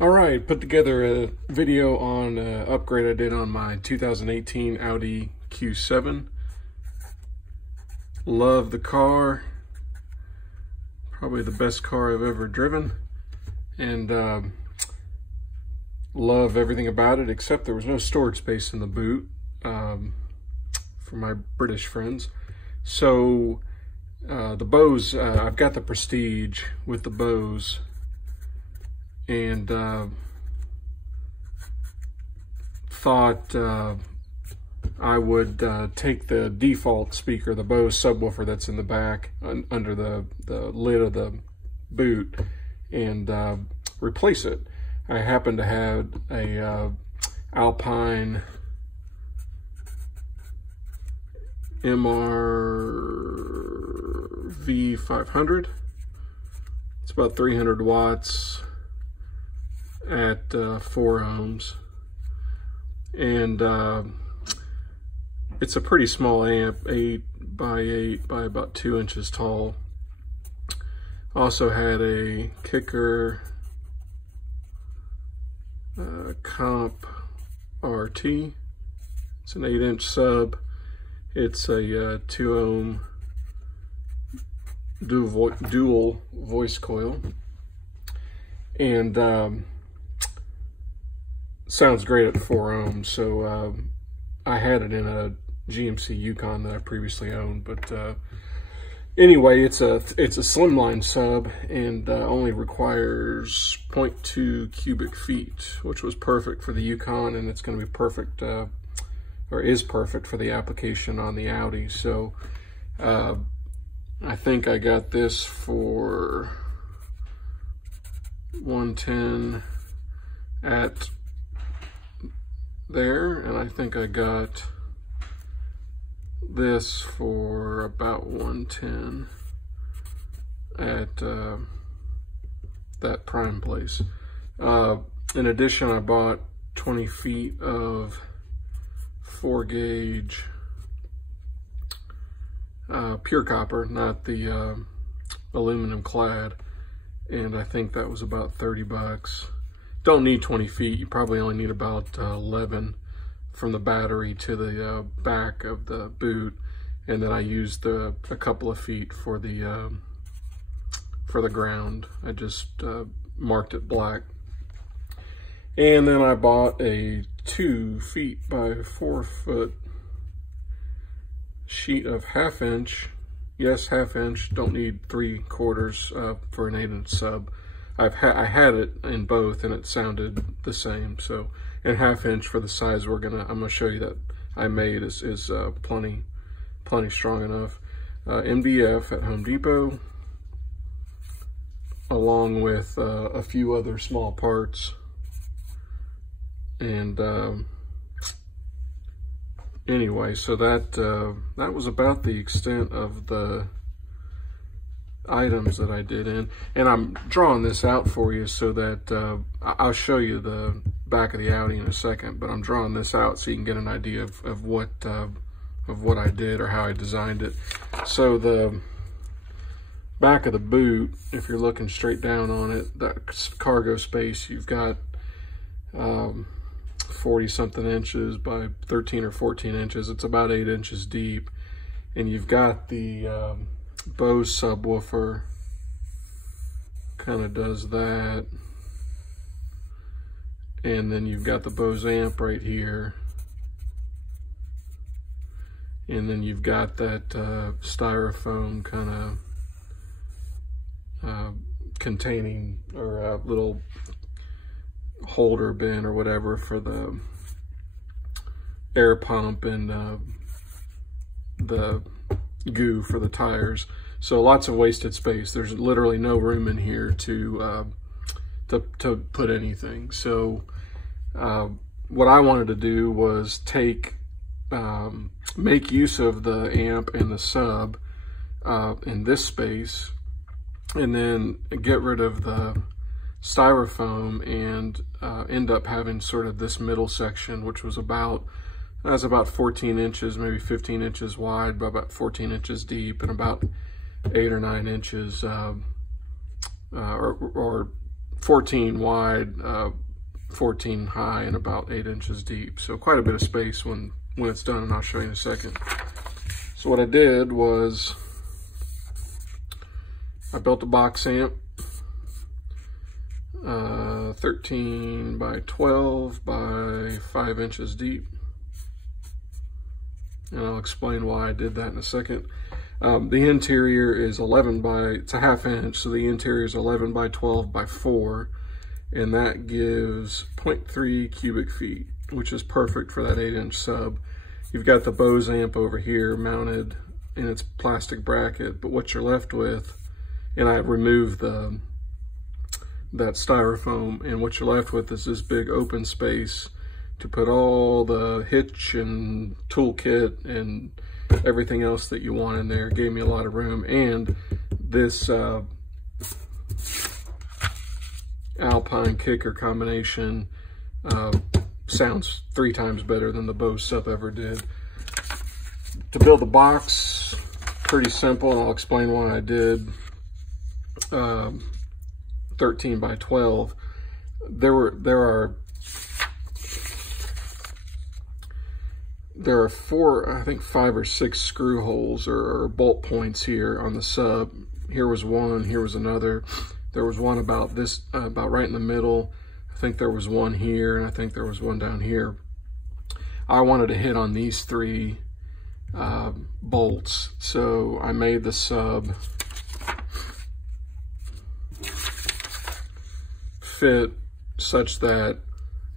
All right, put together a video on an upgrade I did on my 2018 Audi Q7. Love the car. Probably the best car I've ever driven. And love everything about it, except there was no storage space in the boot for my British friends. So the Bose, I've got the Prestige with the Bose. And thought I would take the default speaker, the Bose subwoofer that's in the back under the lid of the boot, and replace it. I happen to have a Alpine MR V500. It's about 300 watts. At 4 ohms, and it's a pretty small amp, 8 by 8 by about 2 inches tall. Also had a kicker comp RT. It's an 8-inch sub. It's a 2 ohm dual voice coil, and sounds great at 4 ohms. So I had it in a GMC Yukon that I previously owned, but anyway, it's a slimline sub, and only requires 0.2 cubic feet, which was perfect for the Yukon, and it's going to be perfect, or is perfect for the application on the Audi. So I think I got this for $110 at there, and I think I got this for about $110 at that prime place. In addition, I bought 20 feet of 4-gauge pure copper, not the aluminum clad, and I think that was about 30 bucks. Don't need 20 feet, you probably only need about 11 from the battery to the back of the boot, and then I used a couple of feet for the ground. I just marked it black. And then I bought a 2 feet by 4 foot sheet of 1/2 inch. Yes, 1/2 inch, don't need 3/4 for an 8-inch sub. I had it in both, and it sounded the same. So, and 1/2 inch for the size I'm gonna show you that I made is plenty strong enough. MDF at Home Depot, along with a few other small parts. And anyway, so that was about the extent of the items that I did in, and I'm drawing this out for you so that I'll show you the back of the Audi in a second, but I'm drawing this out so you can get an idea of what I did or how I designed it. So the back of the boot, if you're looking straight down on it, that cargo space, you've got 40 something inches by 13 or 14 inches. It's about 8 inches deep, and you've got the Bose subwoofer, kind of does that, and then you've got the Bose amp right here, and then you've got that styrofoam kind of containing, or a little holder bin or whatever for the air pump, and the goo for the tires. So lots of wasted space. There's literally no room in here to put anything. So what I wanted to do was make use of the amp and the sub in this space, and then get rid of the styrofoam, and end up having sort of this middle section, which was about 14 inches, maybe 15 inches wide, but about 14 inches deep, and about 8 or 9 inches, or 14 wide, 14 high, and about 8 inches deep. So quite a bit of space when it's done, and I'll show you in a second. So what I did was I built a box amp, 13 by 12 by 5 inches deep. And I'll explain why I did that in a second. The interior is 11 by, it's a ½ inch, so the interior is 11 by 12 by 4, and that gives 0.3 cubic feet, which is perfect for that 8-inch sub. You've got the Bose amp over here mounted in its plastic bracket, but what you're left with, and I removed that styrofoam, and what you're left with is this big open space to put all the hitch and toolkit and everything else that you want in there. It gave me a lot of room, and this Alpine kicker combination sounds 3 times better than the Bose sub ever did. To build the box, pretty simple, and I'll explain why I did 13 by 12. There are 4, I think 5 or 6 screw holes or bolt points here on the sub. Here was one, here was another. There was one about this, about right in the middle. I think there was one here, and I think there was one down here. I wanted to hit on these 3 bolts, so I made the sub fit such that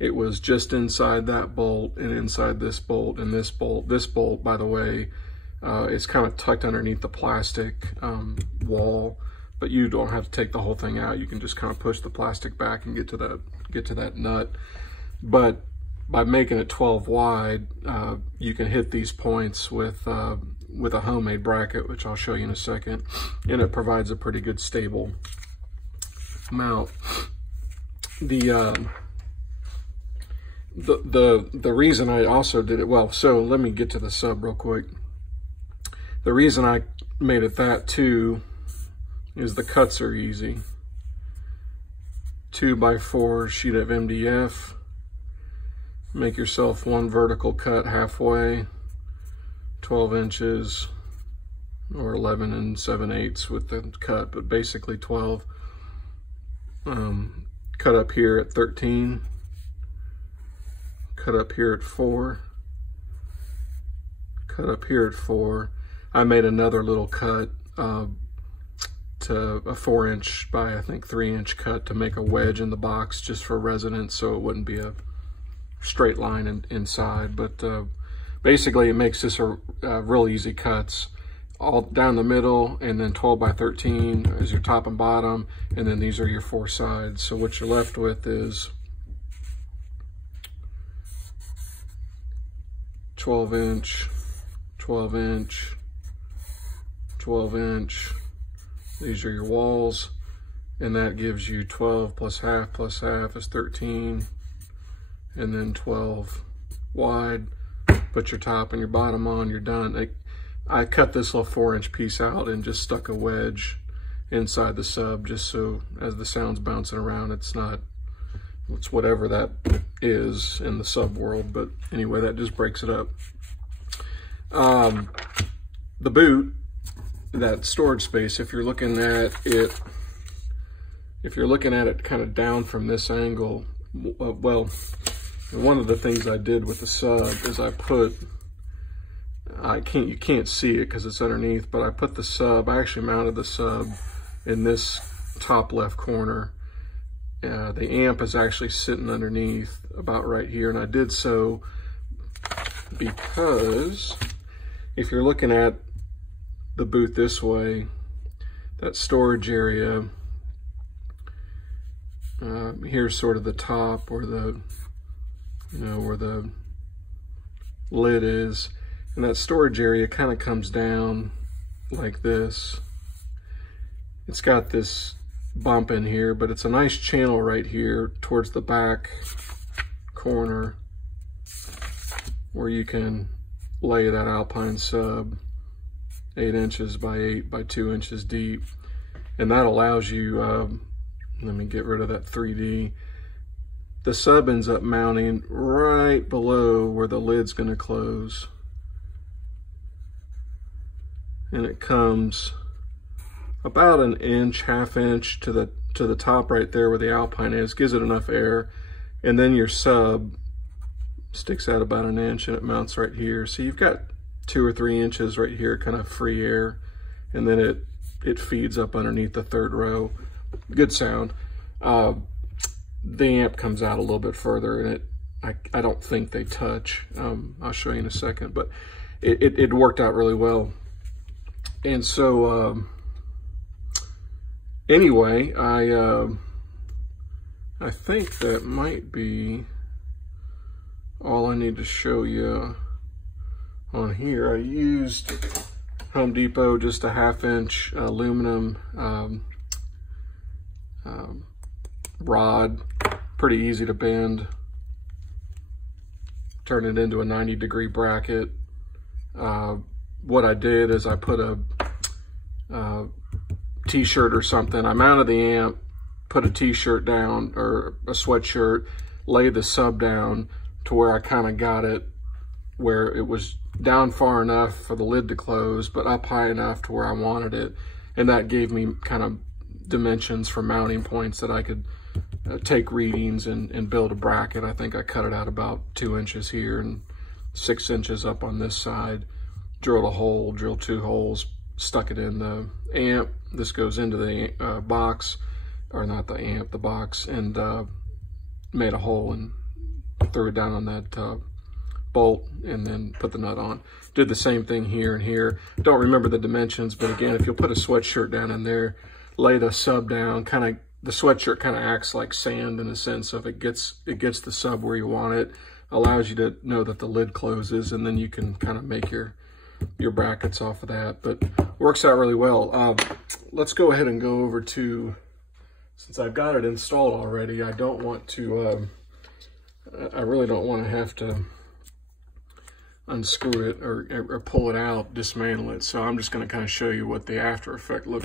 it was just inside that bolt and inside this bolt and this bolt. This bolt, by the way, is kind of tucked underneath the plastic wall, but you don't have to take the whole thing out. You can just kind of push the plastic back and get to that nut. But by making it 12 wide, you can hit these points with a homemade bracket, which I'll show you in a second, and it provides a pretty good stable mount. The reason I also did it, well, so let me get to the sub real quick. The reason I made it that too is the cuts are easy. 2 by 4 sheet of MDF. Make yourself 1 vertical cut halfway, 12 inches or 11 and 7/8 with the cut, but basically 12. Cut up here at 13. Cut up here at 4, cut up here at 4. I made another little cut to a 4-inch by, I think, 3-inch cut to make a wedge in the box just for resonance, so it wouldn't be a straight line inside. But basically it makes this a real easy cuts, all down the middle, and then 12 by 13 is your top and bottom, and then these are your 4 sides. So what you're left with is 12 inch, 12 inch, 12 inch. These are your walls, and that gives you 12 plus half is 13, and then 12 wide. Put your top and your bottom on, you're done. I cut this little 4-inch piece out and just stuck a wedge inside the sub, just so as the sound's bouncing around, it's whatever that is in the sub world, but anyway, that just breaks it up. The boot, that storage space, if you're looking at it kind of down from this angle, well, one of the things I did with the sub is you can't see it because it's underneath, but I actually mounted the sub in this top left corner. The amp is actually sitting underneath about right here, and I did so because if you're looking at the boot this way, that storage area, here's sort of the top where the lid is, and that storage area kind of comes down like this. It's got this bump in here, but it's a nice channel right here towards the back corner where you can lay that Alpine sub 8 inches by 8 by 2 inches deep, and that allows you Let me get rid of that 3D. The sub ends up mounting right below where the lid's going to close. And it comes about an inch, half inch to the top right there where the Alpine is, gives it enough air. And then your sub sticks out about an inch and it mounts right here. So you've got 2 or 3 inches right here, kind of free air. And then it feeds up underneath the third row. Good sound. The amp comes out a little bit further, and I don't think they touch. I'll show you in a second, but it worked out really well. And so anyway, I think that might be all I need to show you on here. I used Home Depot, just a 1/2 inch aluminum rod, pretty easy to bend. Turn it into a 90-degree bracket. What I did is I put a t-shirt or something. I mounted the amp, put a t-shirt down or a sweatshirt, laid the sub down to where I kind of got it where it was down far enough for the lid to close, but up high enough to where I wanted it. And that gave me kind of dimensions for mounting points that I could take readings and build a bracket. I think I cut it out about 2 inches here and 6 inches up on this side. Drilled a hole, drilled 2 holes, stuck it in the amp. This goes into the box, or not the amp, the box, and made a hole and threw it down on that bolt and then put the nut on. Did the same thing here and here. Don't remember the dimensions, but again, if you'll put a sweatshirt down in there, lay the sub down, the sweatshirt kind of acts like sand in the sense of it gets the sub where you want it, allows you to know that the lid closes, and then you can kind of make your brackets off of that. But works out really well. Let's go ahead and go over to, since I've got it installed already, I don't want to, I really don't want to have to unscrew it or pull it out, dismantle it. So I'm just going to kind of show you what the after effect looks